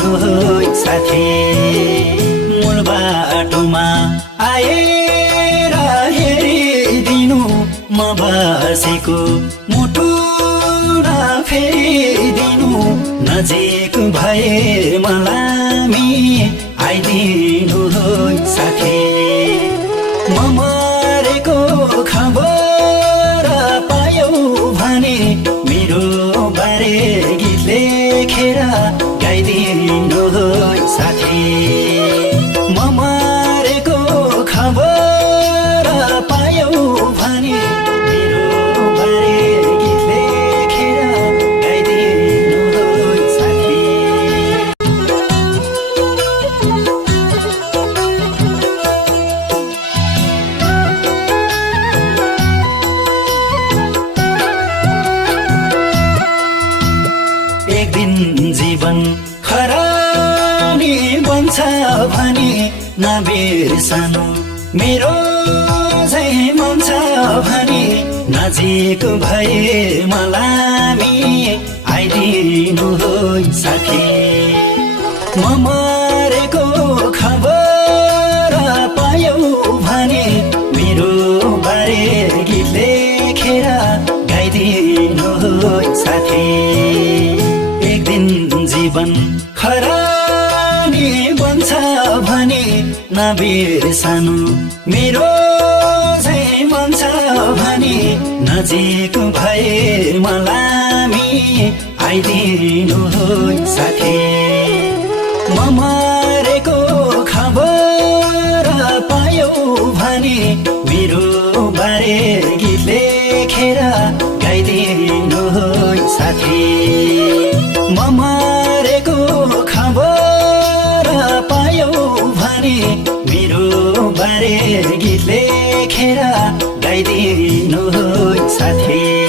गाइदिनु साथी। मूल बाटोमा आएर हेरिदिनु म बसेको मुटु नफेरिदिनु नजिक भए मलाई आइदिनु साथी। म मरेको खबर पायौ भने मेरो बारे गीत लेखेर गाइदिनु साथी। म मरेको खबर पायौ भने मेरो बारे गीत लेखेर गाइदिनु साथी। एक दिन जीवन खरानी बन्छ भने नबिर्सनु मेरो चाहिँ मन छ भने नजिक भए मलाई आइदिनु साथी। म मरेको खबर पायौ भने मेरो बारे गीत लेखेर गाइदिनु साथी। एक दिन जीवन खरानी बन्छ भने नबिर्सनु मेरो चाहिँ मन छ भने नजिक भए मलाई आइदिनु साथी। म मरेको खबर पायौ भने मेरो बारे गीत लेखेर गाइदिनु साथी। म मरेको खबर पायौ भने मेरो बारे गीत लेखेर गाइदिनु साथी।